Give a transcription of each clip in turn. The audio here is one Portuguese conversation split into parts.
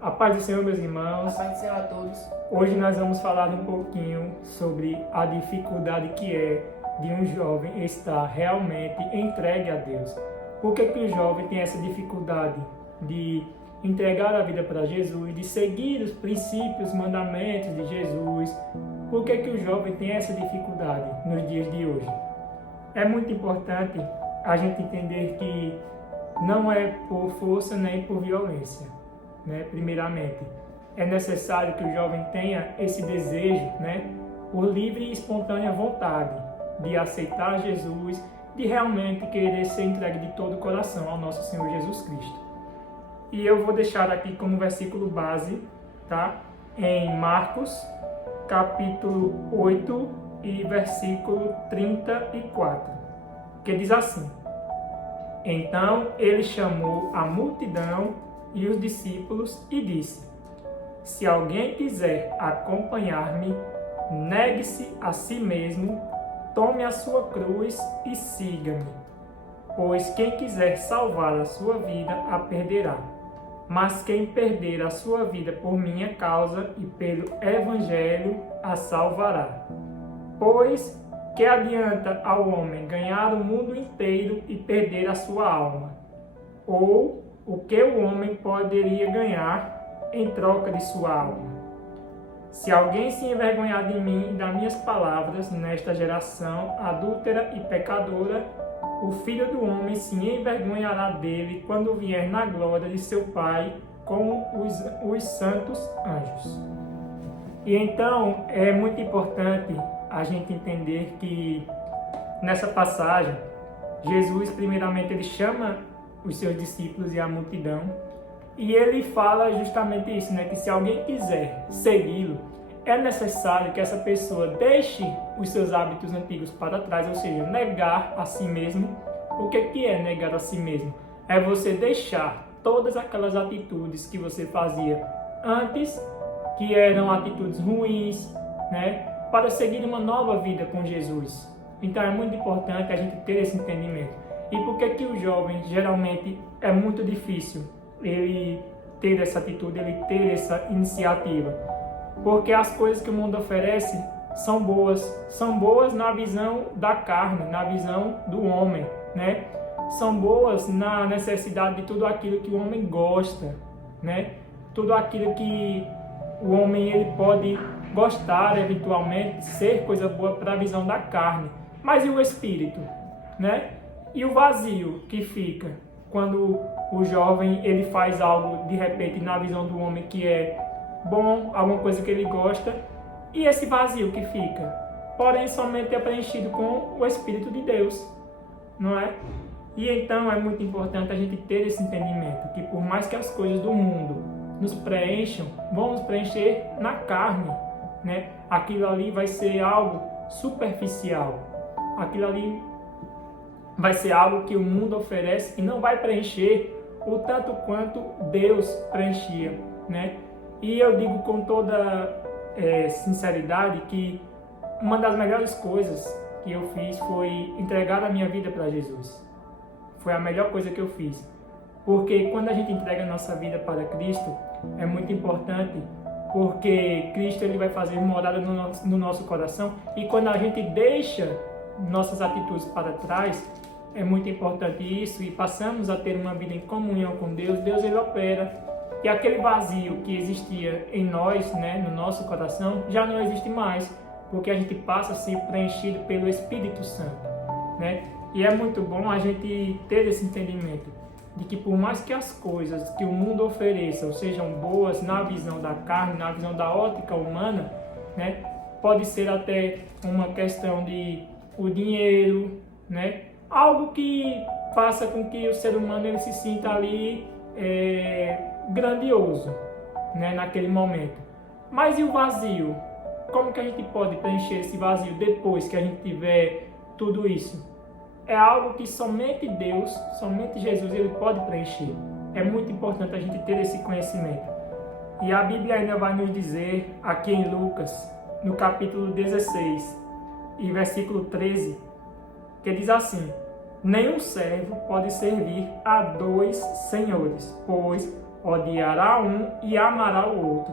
A paz do Senhor, meus A irmãos. paz do Senhor a todos. Hoje nós vamos falar um pouquinho sobre a dificuldade que é de um jovem estar realmente entregue a Deus. Por que o jovem tem essa dificuldade de entregar a vida para Jesus, de seguir os princípios, mandamentos de Jesus? Por que o jovem tem essa dificuldade nos dias de hoje? É muito importante a gente entender que não é por força nem por violência, né? Primeiramente, é necessário que o jovem tenha esse desejo, né? Por livre e espontânea vontade de aceitar Jesus, de realmente querer ser entregue de todo o coração ao nosso Senhor Jesus Cristo. E eu vou deixar aqui como versículo base, tá? Em Marcos, capítulo 8 e versículo 34, que diz assim: Então ele chamou a multidão e os discípulos e disse: Se alguém quiser acompanhar-me, negue-se a si mesmo, tome a sua cruz e siga-me. Pois quem quiser salvar a sua vida, a perderá. Mas quem perder a sua vida por minha causa e pelo Evangelho, a salvará. Pois que adianta ao homem ganhar o mundo inteiro e perder a sua alma? Ou o que o homem poderia ganhar em troca de sua alma? Se alguém se envergonhar de mim e das minhas palavras nesta geração adúltera e pecadora, o Filho do Homem se envergonhará dele quando vier na glória de seu Pai com os santos anjos. E então é muito importante a gente entender que nessa passagem, Jesus primeiramente ele chama os seus discípulos e a multidão, e ele fala justamente isso, né? Que se alguém quiser segui-lo, é necessário que essa pessoa deixe os seus hábitos antigos para trás, ou seja, negar a si mesmo. O que é negar a si mesmo? É você deixar todas aquelas atitudes que você fazia antes, que eram atitudes ruins, né? Para seguir uma nova vida com Jesus. Então é muito importante a gente ter esse entendimento. E por que o jovem geralmente é muito difícil ele ter essa atitude, ele ter essa iniciativa? Porque as coisas que o mundo oferece são boas na visão da carne, na visão do homem, né? São boas na necessidade de tudo aquilo que o homem gosta, né? Tudo aquilo que o homem ele pode gostar eventualmente, ser coisa boa para a visão da carne. Mas e o espírito, né? E o vazio que fica quando o jovem ele faz algo de repente na visão do homem que é bom, alguma coisa que ele gosta, e esse vazio que fica, porém somente é preenchido com o Espírito de Deus, não é? E então é muito importante a gente ter esse entendimento, que por mais que as coisas do mundo nos preencham, vão nos preencher na carne, né? Aquilo ali vai ser algo superficial, aquilo ali vai ser algo que o mundo oferece e não vai preencher o tanto quanto Deus preenchia, né? E eu digo com toda sinceridade que uma das melhores coisas que eu fiz foi entregar a minha vida para Jesus. Foi a melhor coisa que eu fiz. Porque quando a gente entrega a nossa vida para Cristo, é muito importante, porque Cristo ele vai fazer morada no nosso coração, e quando a gente deixa nossas atitudes para trás, é muito importante isso, e passamos a ter uma vida em comunhão com Deus, Deus ele opera. E aquele vazio que existia em nós, né, no nosso coração, já não existe mais, porque a gente passa a ser preenchido pelo Espírito Santo, né? E é muito bom a gente ter esse entendimento de que por mais que as coisas que o mundo ofereça sejam boas na visão da carne, na visão da ótica humana, né, pode ser até uma questão de o dinheiro, né, algo que faça com que o ser humano ele se sinta ali grandioso, né, naquele momento. Mas e o vazio? Como que a gente pode preencher esse vazio depois que a gente tiver tudo isso? É algo que somente Deus, somente Jesus, ele pode preencher. É muito importante a gente ter esse conhecimento. E a Bíblia ainda vai nos dizer, aqui em Lucas, no capítulo 16 e versículo 13, que diz assim: Nenhum servo pode servir a dois senhores, pois odiará um e amará o outro,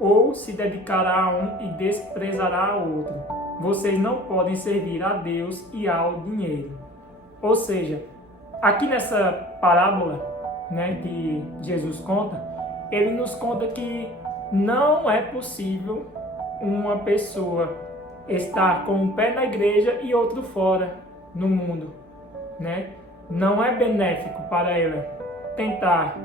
ou se dedicará a um e desprezará o outro. Vocês não podem servir a Deus e ao dinheiro. Ou seja, aqui nessa parábola, né, que Jesus conta, ele nos conta que não é possível uma pessoa estar com um pé na igreja e outro fora no mundo, né? Não é benéfico para ela tentar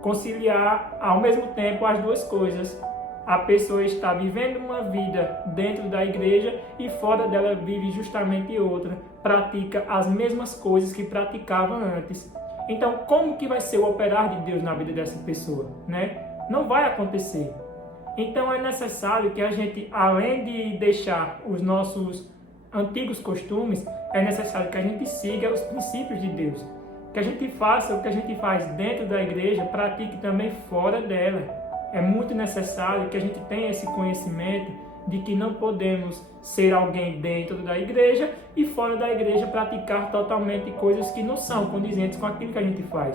conciliar ao mesmo tempo as duas coisas. A pessoa está vivendo uma vida dentro da igreja e fora dela vive justamente outra, pratica as mesmas coisas que praticava antes. Então, como que vai ser o operar de Deus na vida dessa pessoa, né? Não vai acontecer. Então, é necessário que a gente, além de deixar os nossos antigos costumes, é necessário que a gente siga os princípios de Deus. Que a gente faça o que a gente faz dentro da igreja, pratique também fora dela. É muito necessário que a gente tenha esse conhecimento de que não podemos ser alguém dentro da igreja e fora da igreja praticar totalmente coisas que não são condizentes com aquilo que a gente faz.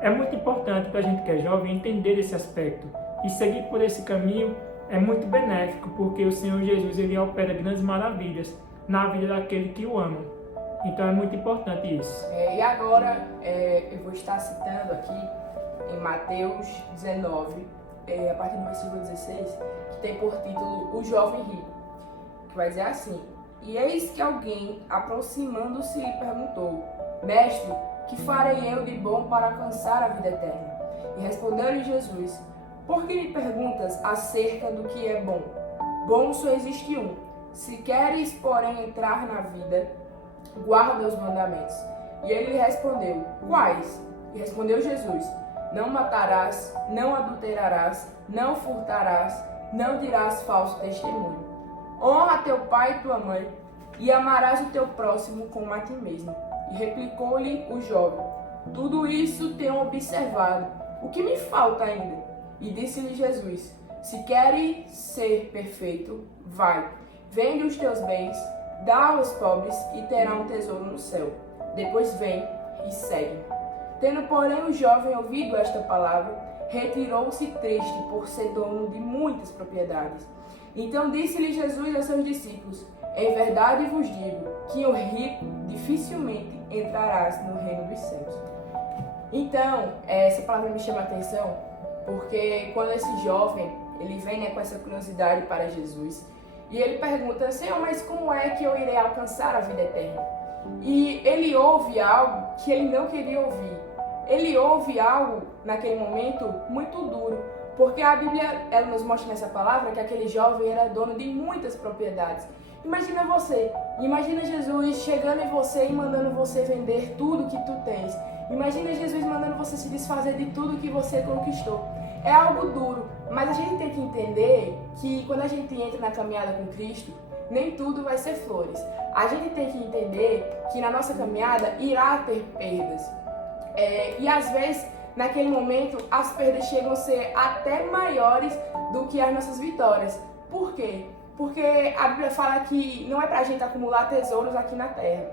É muito importante para a gente que é jovem entender esse aspecto e seguir por esse caminho é muito benéfico, porque o Senhor Jesus ele opera grandes maravilhas na vida daquele que o ama. Então é muito importante isso. E agora eu vou estar citando aqui em Mateus 19, a partir do versículo 16, que tem por título O Jovem Rico, que vai dizer assim: E eis que alguém, aproximando-se, lhe perguntou: Mestre, que farei eu de bom para alcançar a vida eterna? E respondeu-lhe Jesus: Por que me perguntas acerca do que é bom? Bom só existe um. Se queres, porém, entrar na vida, guarda os mandamentos. E ele lhe respondeu: Quais? E respondeu Jesus: Não matarás, não adulterarás, não furtarás, não dirás falso testemunho. Honra teu pai e tua mãe, e amarás o teu próximo como a ti mesmo. E replicou-lhe o jovem: Tudo isso tenho observado. O que me falta ainda? E disse-lhe Jesus: Se queres ser perfeito, vai, vende os teus bens, dá aos pobres e terá um tesouro no céu. Depois vem e segue. Tendo, porém, o jovem ouvido esta palavra, retirou-se triste por ser dono de muitas propriedades. Então disse-lhe Jesus a seus discípulos: Em verdade vos digo que o rico dificilmente entrará no reino dos céus. Então, essa palavra me chama a atenção, porque quando esse jovem ele vem com essa curiosidade para Jesus, e ele pergunta: Senhor, mas como é que eu irei alcançar a vida eterna? E ele ouve algo que ele não queria ouvir. Ele ouve algo, naquele momento, muito duro. Porque a Bíblia ela nos mostra nessa palavra que aquele jovem era dono de muitas propriedades. Imagina você, imagina Jesus chegando em você e mandando você vender tudo que tu tens. Imagina Jesus mandando você se desfazer de tudo que você conquistou. É algo duro, mas a gente tem que entender que quando a gente entra na caminhada com Cristo, nem tudo vai ser flores. A gente tem que entender que na nossa caminhada irá ter perdas. E às vezes, naquele momento, as perdas chegam a ser até maiores do que as nossas vitórias. Por quê? Porque a Bíblia fala que não é pra gente acumular tesouros aqui na terra.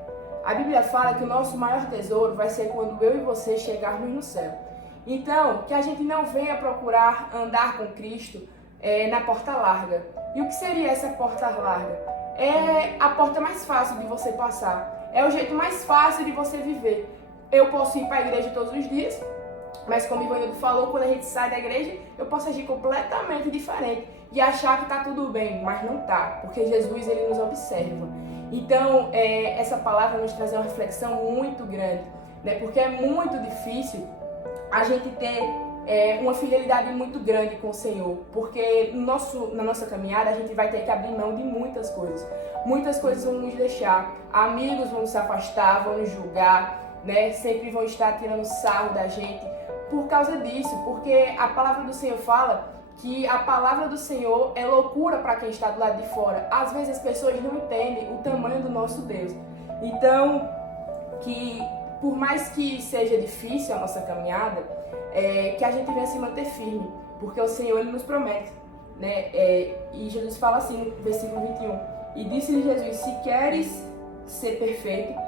A Bíblia fala que o nosso maior tesouro vai ser quando eu e você chegarmos no céu. Então, que a gente não venha procurar andar com Cristo na porta larga. E o que seria essa porta larga? É a porta mais fácil de você passar. É o jeito mais fácil de você viver. Eu posso ir para a igreja todos os dias, mas como o Ivanildo falou, quando a gente sai da igreja, eu posso agir completamente diferente e achar que está tudo bem, mas não está, porque Jesus ele nos observa. Então, essa palavra nos traz uma reflexão muito grande, né? Porque é muito difícil a gente ter uma fidelidade muito grande com o Senhor, porque na nossa caminhada a gente vai ter que abrir mão de muitas coisas. Muitas coisas vão nos deixar, amigos vão se afastar, vão nos julgar, né? Sempre vão estar tirando sarro da gente por causa disso, porque a palavra do Senhor fala que a palavra do Senhor é loucura para quem está do lado de fora. Às vezes as pessoas não entendem o tamanho do nosso Deus. Então, que por mais que seja difícil a nossa caminhada, que a gente venha se manter firme, porque o Senhor ele nos promete, né? E Jesus fala assim no versículo 21: E disse-lhe Jesus: Se queres ser perfeito,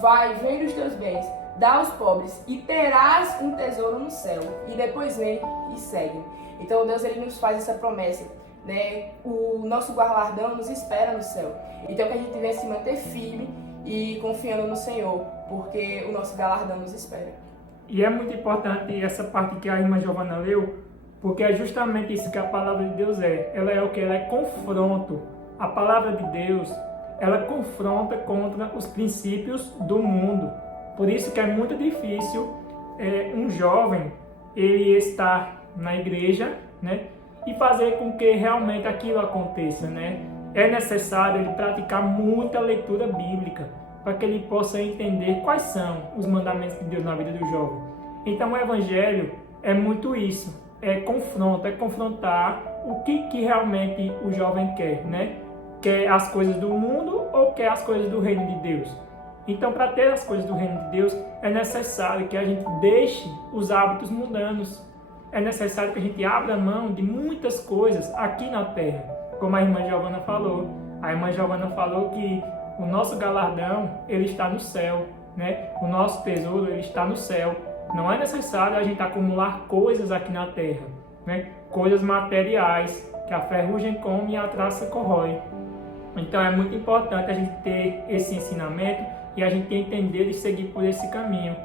vai, vende os teus bens, dá aos pobres e terás um tesouro no céu. E depois vem e segue. Então Deus ele nos faz essa promessa, né? O nosso galardão nos espera no céu. Então que a gente venha se manter firme e confiando no Senhor, porque o nosso galardão nos espera. E é muito importante essa parte que a irmã Giovana leu, porque é justamente isso que a palavra de Deus é. Ela é o que? Ela é confronto. A palavra de Deus, ela confronta contra os princípios do mundo. Por isso que é muito difícil um jovem ele estar na igreja, né, e fazer com que realmente aquilo aconteça, né? É necessário ele praticar muita leitura bíblica para que ele possa entender quais são os mandamentos de Deus na vida do jovem. Então o evangelho é muito isso, é confrontar o que realmente o jovem quer, né? Quer as coisas do mundo ou quer as coisas do reino de Deus? Então, para ter as coisas do reino de Deus, é necessário que a gente deixe os hábitos mundanos. É necessário que a gente abra mão de muitas coisas aqui na terra. Como a irmã Giovana falou. A irmã Giovana falou que o nosso galardão, ele está no céu, né? O nosso tesouro, ele está no céu. Não é necessário a gente acumular coisas aqui na terra, né? Coisas materiais, que a ferrugem come e a traça corrói. Então é muito importante a gente ter esse ensinamento e a gente entender e seguir por esse caminho,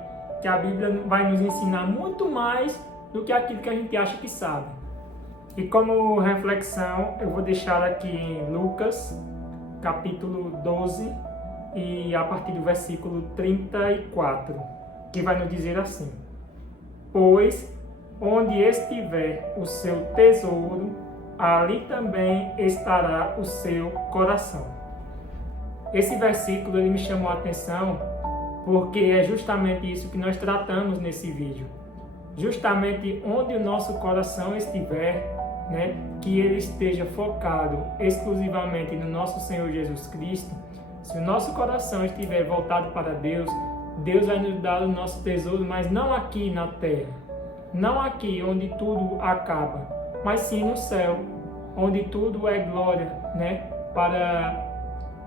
que a Bíblia vai nos ensinar muito mais do que aquilo que a gente acha que sabe. E como reflexão, eu vou deixar aqui em Lucas, capítulo 12, e a partir do versículo 34, que vai nos dizer assim: Pois onde estiver o seu tesouro, ali também estará o seu coração. Esse versículo ele me chamou a atenção porque é justamente isso que nós tratamos nesse vídeo. Justamente onde o nosso coração estiver, né, que ele esteja focado exclusivamente no nosso Senhor Jesus Cristo. Se o nosso coração estiver voltado para Deus, Deus vai nos dar o nosso tesouro, mas não aqui na terra, não aqui onde tudo acaba, mas sim no céu, onde tudo é glória, né, para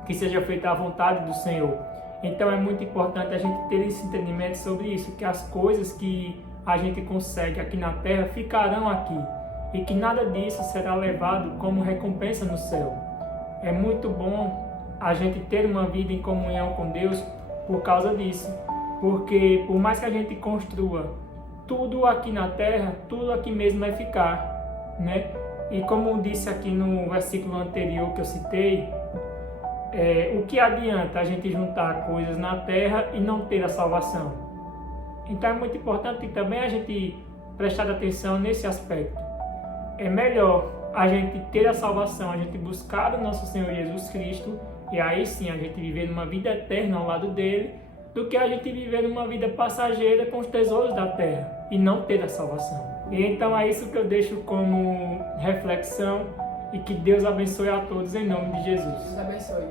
que seja feita a vontade do Senhor. Então é muito importante a gente ter esse entendimento sobre isso, que as coisas que a gente consegue aqui na terra ficarão aqui e que nada disso será levado como recompensa no céu. É muito bom a gente ter uma vida em comunhão com Deus por causa disso, porque por mais que a gente construa tudo aqui na terra, tudo aqui mesmo vai ficar, né? E como disse aqui no versículo anterior que eu citei, o que adianta a gente juntar coisas na terra e não ter a salvação? Então é muito importante também a gente prestar atenção nesse aspecto. É melhor a gente ter a salvação, a gente buscar o nosso Senhor Jesus Cristo, e aí sim a gente viver numa vida eterna ao lado dele, do que a gente viver numa vida passageira com os tesouros da terra e não ter a salvação. E então é isso que eu deixo como reflexão, e que Deus abençoe a todos em nome de Jesus. Deus abençoe.